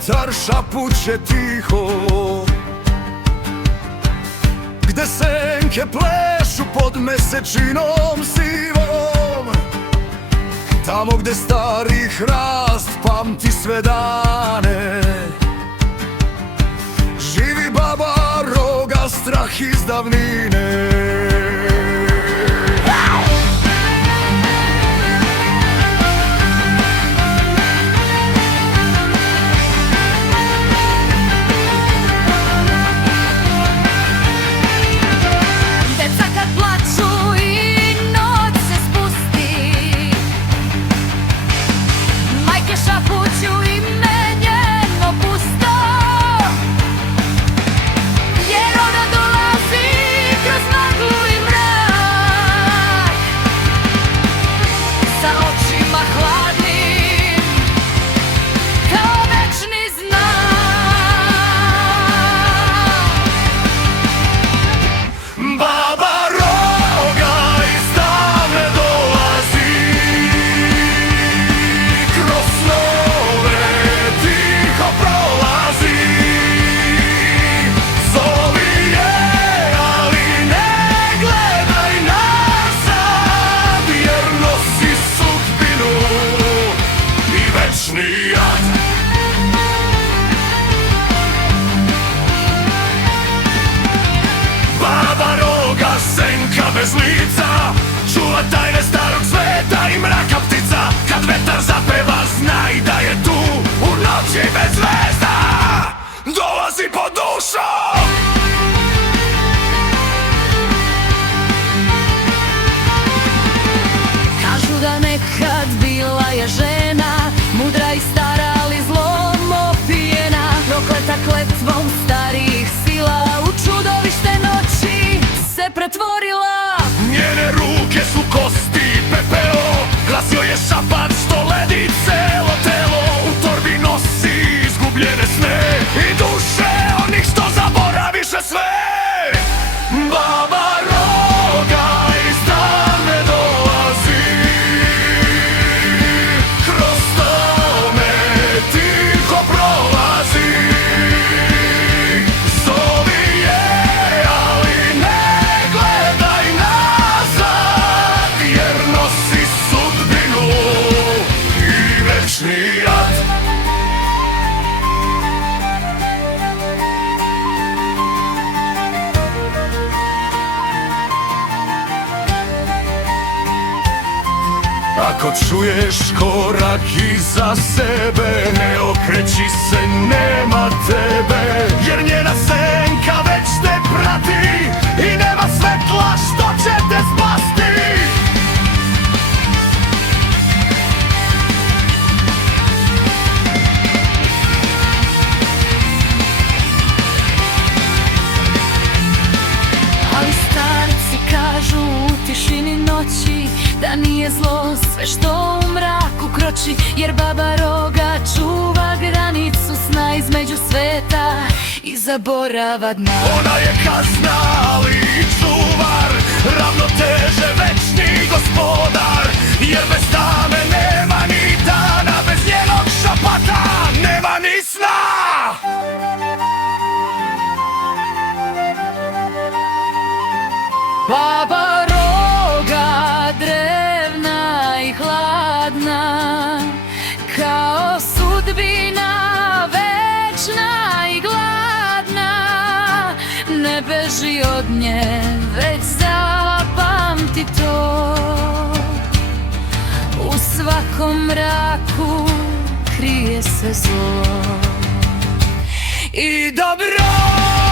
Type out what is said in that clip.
vetar šapuće tiho, gde senke plešu pod mesečinom sivom, tamo gde stari hrast pamti sve dane. Živi baba Roga, strah iz davnine. Baba Roga, senka bez lica, čuva tajne starog sveta i mraka ptica. Kad vetar zapeva, znaj da je tu u noći bez zvezda, dolazi po dušu. Kažu da nekad bila je žena, mudra i stara, ali zlom opijena, prokleta kletvom starijih sila, u čudovište noći se pretvorila. Njene ruke su kosti i pepeo, glas joj je šapac što ledi celo telo. U torbi nosi izgubljene sne i duše onih što zaboraviše sve. Baba Roga iz davne dolazi, kroz tome tiho prolazi. Zovi je, ali ne gledaj nazad, jer nosi sudbinu i večni rad. Ako čuješ korak iza sebe, ne okreći se, nema tebe, jer njena senka već te prati i nema svetla što će te spasti. Ali starci kažu u tišini noći da nije zlo sve što u mraku kroči, jer Baba Roga čuva granicu sna između sveta i zaborava dna. Ona je kazna, ali i čuvar, ravnoteže, večni gospodar, jer bez tame nema ni dana, bez njenog šapata nema ni sna. Baba Roga, drevna i hladna, kao sudbina večna i gladna, ne beži od nje, već zapamti to. U svakom mraku krije se zlo i dobro.